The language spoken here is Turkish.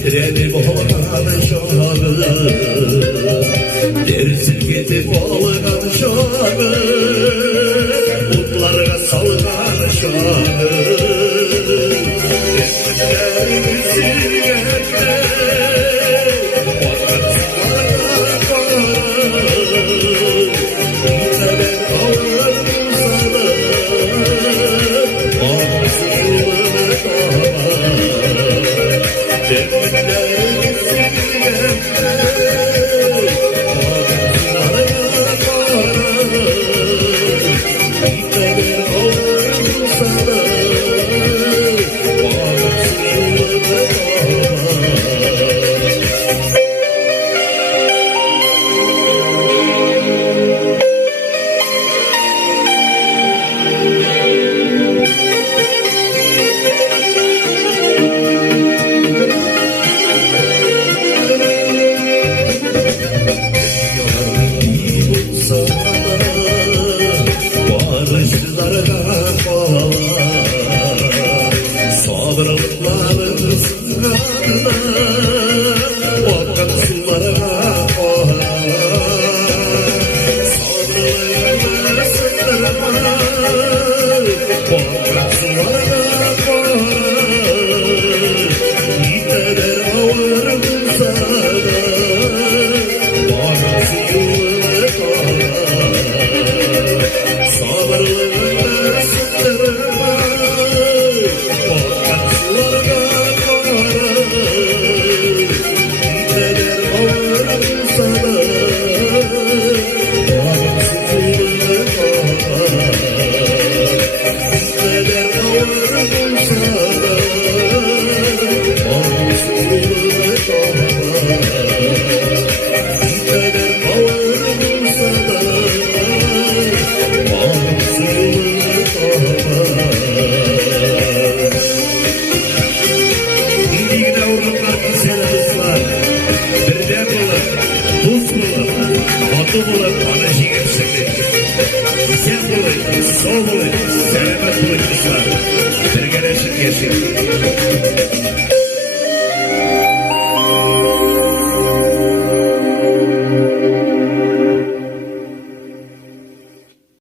Titredim oran şarı, dersin gidip olgan şarı, utlarga salgan şarı. Demliklerimi silgende, vakatsızlarga karı, neden ağır sana, ağzını kara. Demliklerimi silgende, vakatsızlarga karı, neden ağır sana, ağzını kara. Sabrlıkların sınırına vakit sularına koyar. Sabrlıkların sınırına vakit sularına koyar. Yiteder ağır bulsana vakit suyunu koyar. Sabrlıkların sınırına Sol bulun,